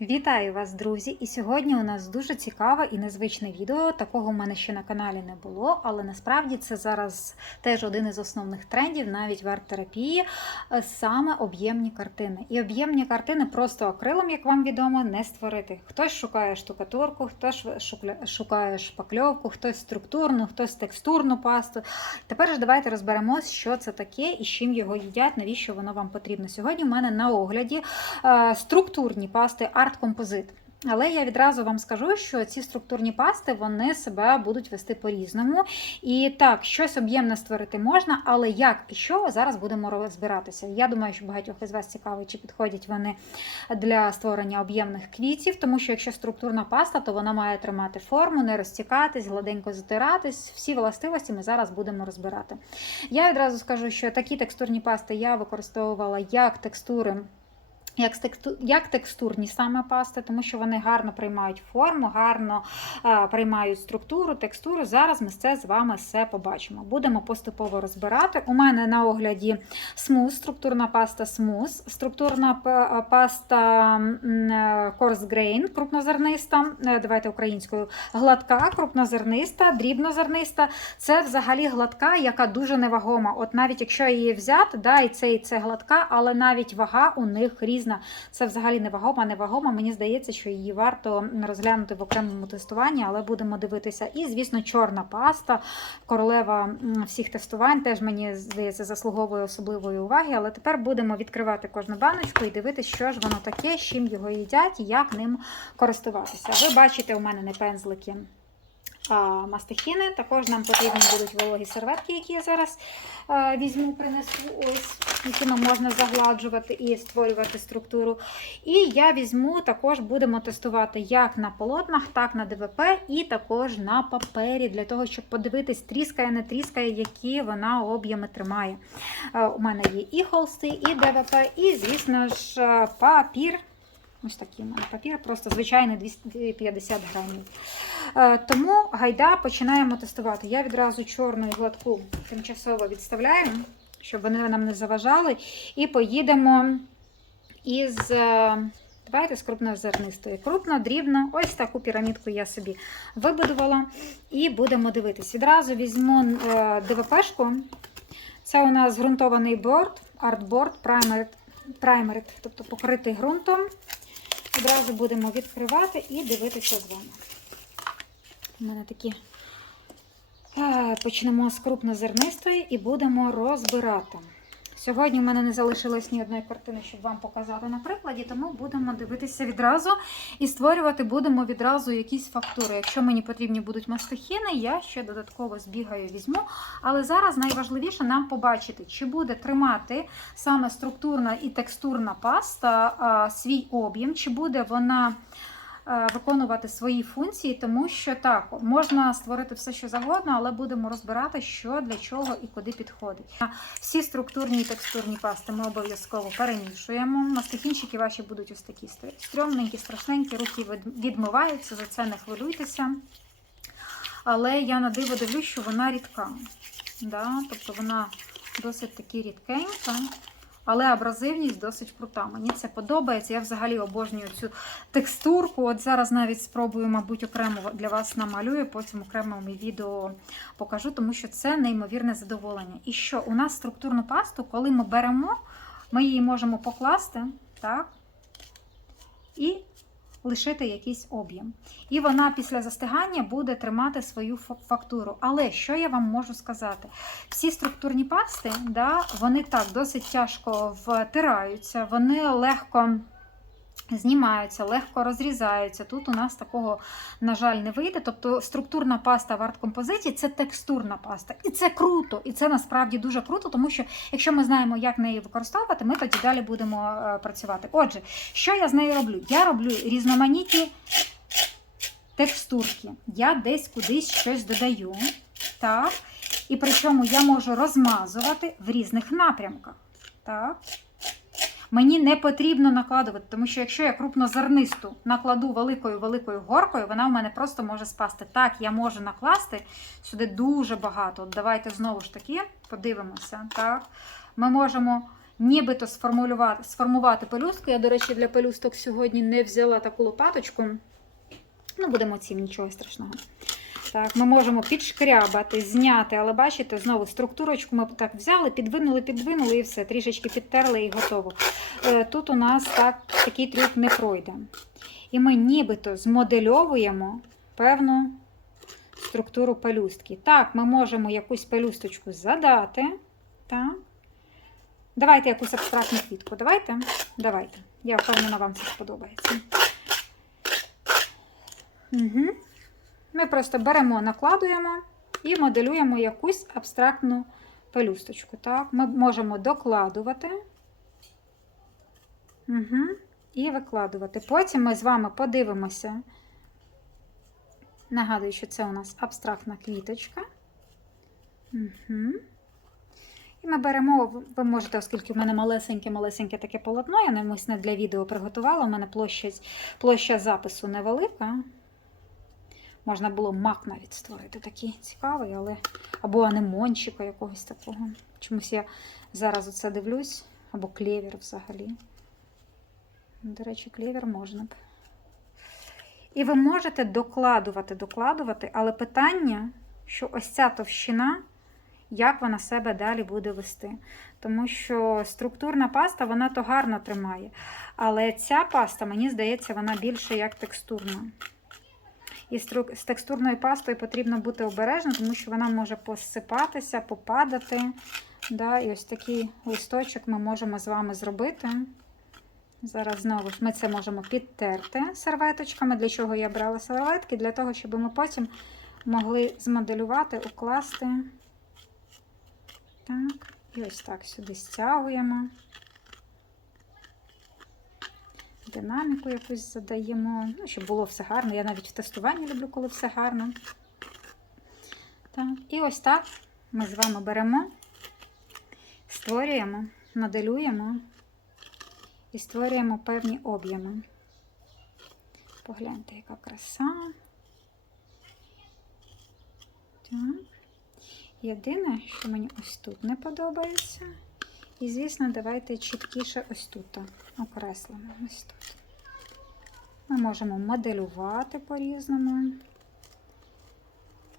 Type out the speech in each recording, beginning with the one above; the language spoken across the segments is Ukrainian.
Вітаю вас, друзі! І сьогодні у нас дуже цікаве і незвичне відео. Такого в мене ще на каналі не було, але насправді це зараз теж один із основних трендів, навіть в арт-терапії, е, саме об'ємні картини. І об'ємні картини просто акрилом, як вам відомо, не створити. Хтось шукає штукатурку, хтось шукає шпакльовку, хтось структурну, хтось текстурну пасту. Тепер ж давайте розберемось, що це таке і з чим його їдять, навіщо воно вам потрібно. Сьогодні в мене на огляді е, структурні пасти арт-композит. Але я відразу вам скажу, що ці структурні пасти вони себе будуть вести по-різному. І так, щось об'ємне створити можна, але як і що зараз будемо розбиратися. Я думаю, що багатьох із вас цікавить, чи підходять вони для створення об'ємних квітів, тому що якщо структурна паста, то вона має тримати форму, не розтікатись, гладенько затиратись. Всі властивості ми зараз будемо розбирати. Я відразу скажу, що такі текстурні пасти я використовувала як текстури. Як, стекту- як текстурні саме пасти, тому що вони гарно приймають форму, гарно е, приймають структуру, текстуру. Зараз ми це з вами все побачимо. Будемо поступово розбирати. У мене на огляді смус, структурна паста смус, структурна паста е, coarse grain, крупнозерниста, е, давайте українською, гладка, крупнозерниста, дрібнозерниста. Це взагалі гладка, яка дуже невагома. От навіть якщо її взяти, да, і це, і це гладка, але навіть вага у них різна. Це взагалі невагома, невагома. Мені здається, що її варто розглянути в окремому тестуванні, але будемо дивитися. І, звісно, чорна паста, королева всіх тестувань, теж мені здається, заслуговує особливої уваги. Але тепер будемо відкривати кожну баночку і дивитися, що ж воно таке, з чим його їдять і як ним користуватися. Ви бачите, у мене не пензлики. Мастихіни. Також нам потрібні будуть вологі серветки, які я зараз е, візьму, принесу, ось, якими можна загладжувати і створювати структуру. І я візьму, також будемо тестувати як на полотнах, так на ДВП, і також на папері, для того, щоб подивитись, тріскає, не тріскає, які вона об'єми тримає. Е, у мене є і холсти, і ДВП, і, звісно ж, е, папір. Ось такий мене папір, просто звичайний 250 грамів. Е, Тому гайда починаємо тестувати. Я відразу чорну і гладку тимчасово відставляю, щоб вони нам не заважали. І поїдемо із. е, Давайте з крупнозернистої. Крупно, дрібно, ось таку пірамідку я собі вибудувала. І будемо дивитись. Відразу візьму е, ДВПшку. Це у нас ґрунтований борт, артборд, праймер, праймер, тобто покритий ґрунтом. Одразу будемо відкривати і дивитися з вами. У мене такі Е, почнемо з крупнозернистої і будемо розбирати. Сьогодні в мене не залишилось ні одної картини, щоб вам показати на прикладі, тому будемо дивитися відразу і створювати будемо відразу якісь фактури. Якщо мені потрібні будуть мастихіни, я ще додатково збігаю, візьму. Але зараз найважливіше нам побачити, чи буде тримати саме структурна і текстурна паста а, свій об'єм, чи буде вона виконувати свої функції, тому що так, можна створити все, що завгодно, але будемо розбирати, що для чого і куди підходить. Всі структурні і текстурні пасти ми обов'язково перемішуємо. Мастихінчики ваші будуть ось такі стр- стрьомненькі, страшненькі, руки відмиваються, за це не хвилюйтеся. Але я на диво дивлюсь, що вона рідка. Да? Тобто вона досить таки рідкенька. Але абразивність досить крута. Мені це подобається. Я взагалі обожнюю цю текстурку. От зараз навіть спробую, мабуть, окремо для вас намалюю, потім окремо відео покажу, тому що це неймовірне задоволення. І що у нас структурну пасту, коли ми беремо, ми її можемо покласти, так, і лишити якийсь об'єм. І вона після застигання буде тримати свою фа- фактуру. Але що я вам можу сказати? Всі структурні пасти, да, вони так досить тяжко втираються, вони легко. Знімаються, легко розрізаються. Тут у нас такого, на жаль, не вийде. Тобто структурна паста в арт-композиції це текстурна паста. І це круто, і це насправді дуже круто, тому що якщо ми знаємо, як неї використовувати, ми тоді далі будемо е, працювати. Отже, що я з нею роблю? Я роблю різноманітні текстурки. Я десь кудись щось додаю. Так. І причому я можу розмазувати в різних напрямках. Так. Мені не потрібно накладувати, тому що якщо я крупнозернисту накладу великою-великою горкою, вона в мене просто може спасти. Так, я можу накласти сюди дуже багато. От давайте знову ж таки подивимося. Так. Ми можемо нібито сформулювати, сформувати пелюстку. Я, до речі, для пелюсток сьогодні не взяла таку лопаточку. Ну, будемо цим, нічого страшного. Так, ми можемо підшкрябати, зняти, але бачите, знову структурочку ми так взяли, підвинули, підвинули і все, трішечки підтерли і готово. Е, Тут у нас так, такий трюк не пройде. І ми нібито змодельовуємо певну структуру пелюстки. Так, ми можемо якусь пелюсточку задати. Так. Давайте якусь абстрактну квітку. Давайте. Давайте. Я впевнена, вам це сподобається. Угу. Ми просто беремо, накладуємо і моделюємо якусь абстрактну пелюсточку. Так, ми можемо докладувати угу. і викладувати. Потім ми з вами подивимося. Нагадую, що це у нас абстрактна квіточка. Угу. І ми беремо, ви можете, оскільки в мене малесеньке-малесеньке таке полотно, я навмисне для відео приготувала, у мене площа, площа запису невелика. Можна було мак навіть створити такий цікавий, але або анемончика якогось такого. Чомусь я зараз оце дивлюсь, або клевер взагалі. До речі, клевер можна б. І ви можете докладувати, докладувати, але питання, що ось ця товщина, як вона себе далі буде вести. Тому що структурна паста, вона то гарно тримає. Але ця паста, мені здається, вона більше як текстурна. І з текстурною пастою потрібно бути обережним, тому що вона може посипатися, попадати. Да, І ось такий листочок ми можемо з вами зробити. Зараз знову ж ми це можемо підтерти серветочками. Для чого я брала серветки? Для того, щоб ми потім могли змоделювати, укласти. Так, і ось так сюди стягуємо. Динаміку якусь задаємо, ну, щоб було все гарно. Я навіть в тестуванні люблю, коли все гарно. Так, І ось так ми з вами беремо, створюємо, моделюємо і створюємо певні об'єми. Погляньте, яка краса. Так. Єдине, що мені ось тут не подобається. І, звісно, давайте чіткіше ось тут окреслимо. Ось тут. Ми можемо моделювати по-різному.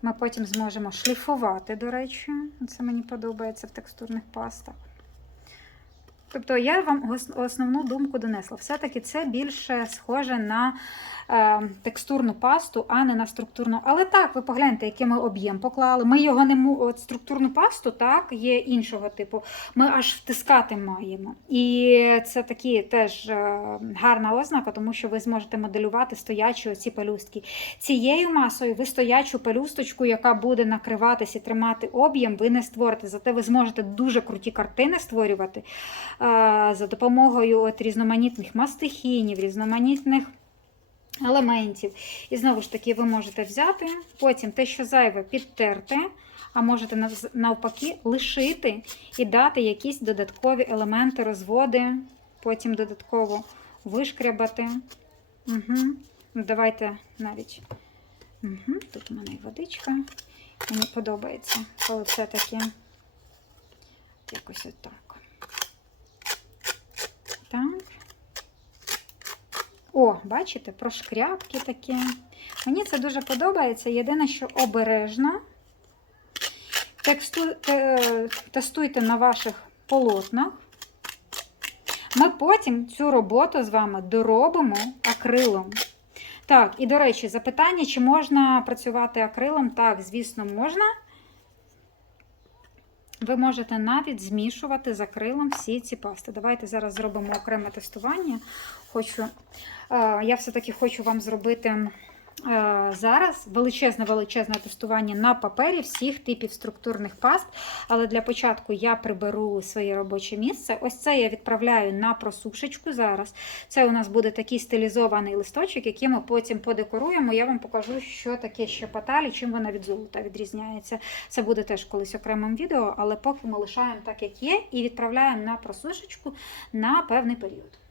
Ми потім зможемо шліфувати, до речі. Це мені подобається в текстурних пастах. Тобто я вам основну думку донесла. Все-таки це більше схоже на е, текстурну пасту, а не на структурну. Але так, ви погляньте, який ми об'єм поклали. Ми його не от структурну пасту, так, є іншого типу. Ми аж втискати маємо. І це такі теж е, гарна ознака, тому що ви зможете моделювати стоячі ці пелюстки. Цією масою ви стоячу пелюсточку, яка буде накриватися і тримати об'єм, ви не створите. Зате ви зможете дуже круті картини створювати за допомогою от різноманітних мастихінів, різноманітних елементів. І знову ж таки, ви можете взяти, потім те, що зайве, підтерти, а можете навпаки лишити і дати якісь додаткові елементи, розводи, потім додатково вишкрябати. Угу. Давайте навіть. Угу. Тут у мене і водичка. Мені подобається, коли все-таки якось отак. Так. О, бачите, прошкрябки такі. Мені це дуже подобається. Єдине, що обережно. Тексту... Тестуйте на ваших полотнах. Ми потім цю роботу з вами доробимо акрилом. Так, і, до речі, запитання, чи можна працювати акрилом? Так, звісно, можна. Ви можете навіть змішувати з акрилом всі ці пасти. Давайте зараз зробимо окреме тестування. Хочу, е, Я все-таки хочу вам зробити Е, зараз величезне-величезне тестування на папері всіх типів структурних паст. Але для початку я приберу своє робоче місце. Ось це я відправляю на просушечку зараз. Це у нас буде такий стилізований листочок, який ми потім подекоруємо. Я вам покажу, що таке щепоталі, чим вона від золота відрізняється. Це буде теж колись окремим відео, але поки ми лишаємо так, як є, і відправляємо на просушечку на певний період.